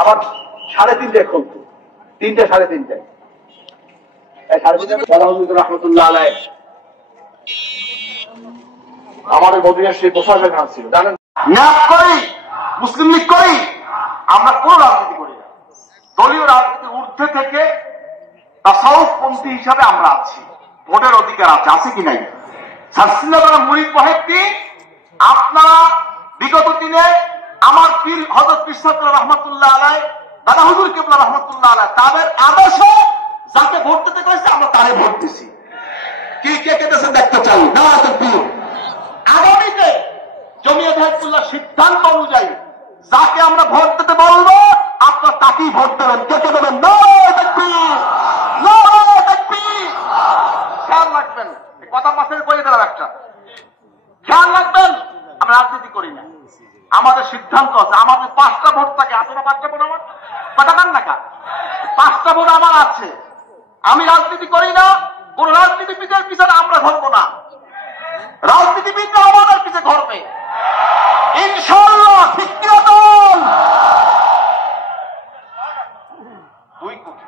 আবার 3:30 খুলতো, 3টা 3:30 রহমতুল্লাহ আলাই আমাদের মদিনার সেই পোশাকের গান ছিল জানেন। করি মুসলিম লীগ করি, আমরা কোন রাজনীতি করি না, দলীয় রাজনীতি ঊর্ধ্বে থেকে তাসাউফপন্থী হিসাবে আমরা আছি, ভোটের অধিকার আছে কি নাই? মুরিদ মহেবটি আপনারা বিগত দিনে আমার পীর হযরত পীর সাহেব রহমাতুল্লাহ আলাই, দাদা হুজুর কিবলা রহমাতুল্লাহ আলাই তাদের আদর্শে যাকে ভোট দিতে করেছে আমরা তারে ভোট দিছি। কি কে কেটেছে দেখতে চাই না। আগামীতে জমিয়ত হিজবুল্লাহ সিদ্ধান্ত অনুযায়ী যাকে আমরা ভোট দিতে বলবো আপনার তাকেই ভোট দেবেন। কে কে দেবেন? খেয়াল রাখবেন, কথা মাসের করে দিলাম একটা, খেয়াল রাখবেন আমরা রাজনীতি করি না, আমাদের সিদ্ধান্ত আছে। আমাদের 5টা ভোট থাকে, আছে না 5টা ভোট? আমার কথা কান না, 5টা ভোট আমার আছে। আমি রাজনীতি করি না, কোন রাজনীতিবিদের পিছনে আমরা ধরবো না, রাজনীতিবিদরা আমাদের পিছনে ধরবে ইনশাআল্লাহ। শিক্ষিত দল 2 কোটি।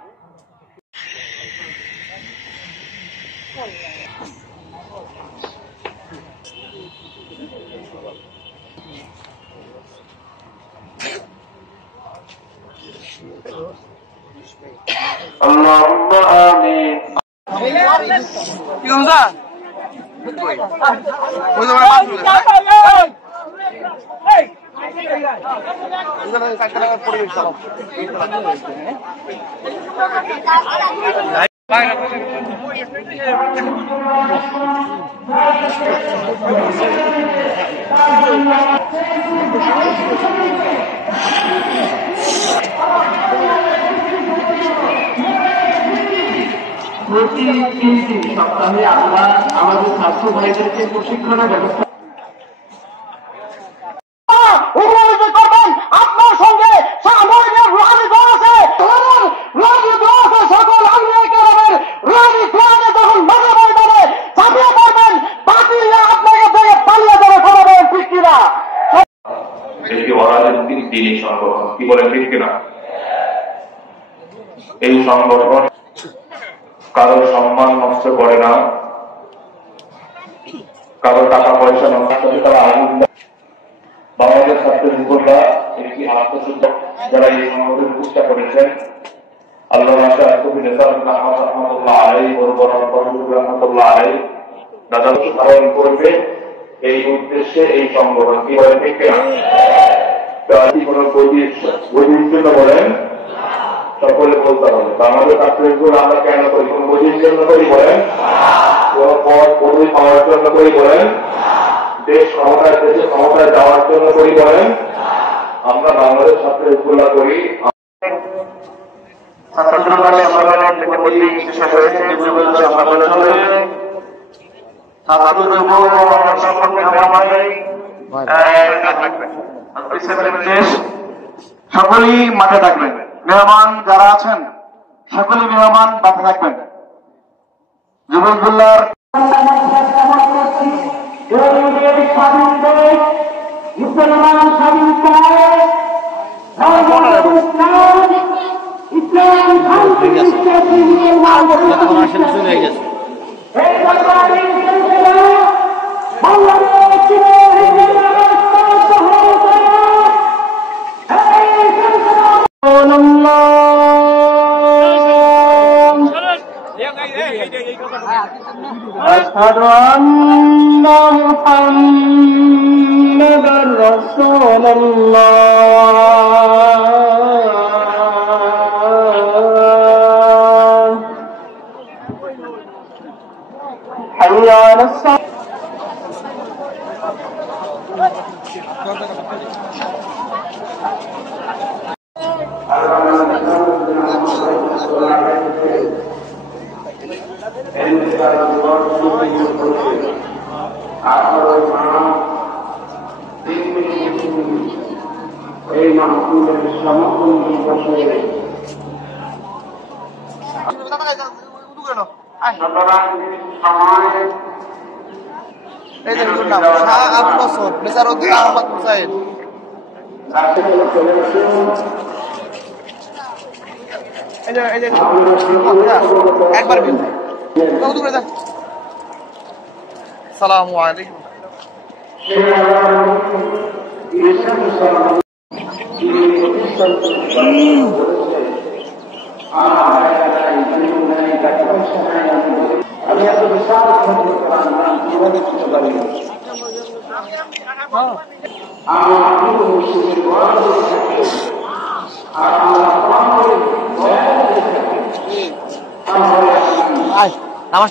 আল্লাহুম্মা আমিন। কি কথা? ওই যে বাস এই উদাহরণ কাটতে লাগা পড়ে গেল। প্রতি 3 সপ্তাহে আমরা আমাদের ছাত্র ভাইদেরকে প্রশিক্ষণের ব্যবস্থা আপনার সঙ্গে সকল যখন মজা ময়দানে চাপিয়ে পড়বেন বাতিলরা আপনাকে থেকে পালিয়ে যাবে করাবেন, ঠিক কিনা? তিনি সংগঠন কি বলেন, ঠিক কিনা? এই সংগঠন কারো সম্মান নষ্ট করে না, কারো টাকা পয়সা নষ্ট করে তারা আগুন। বাংলাদেশ ছাত্র যুবকরা একটি আত্মশুদ্ধ যারা এই সংগঠনের প্রতিষ্ঠা করেছেন, আল্লাহ রহমতুল্লাহ আলাই, রহমতুল্লাহ আলাই দাদা ধারণ করবে এই উদ্দেশ্যে এই সংগঠন কি বলেন, ঠিক কিনা? কোন বৈশিষ্ট্য বলেন, সকলে বলতে হবে। আমাদের ছাত্রগুলো আমরা কেন করি? কোন বইয়ের জন্য করি বলেন? কোন পদ পদবি পাওয়ার জন্য করি বলেন? দেশে ক্ষমতায় যাওয়ার জন্য করি বলেন? আমরা বাংলাদেশ ছাত্রগুলো করি সকলেই মাঠে থাকবেন। মেহমান যারা আছেন সকলে মেহমান মাঠে থাকবেন। যুবকগুল্লার স্বাধীন দেশ, মুসলমান স্বাধীন أشهد أن محمدا رسول الله حي على الصلاة এই মাহফিলের সমগ্র একবার সালামু আলাইকুম। আমি এত বিশাল নামাজ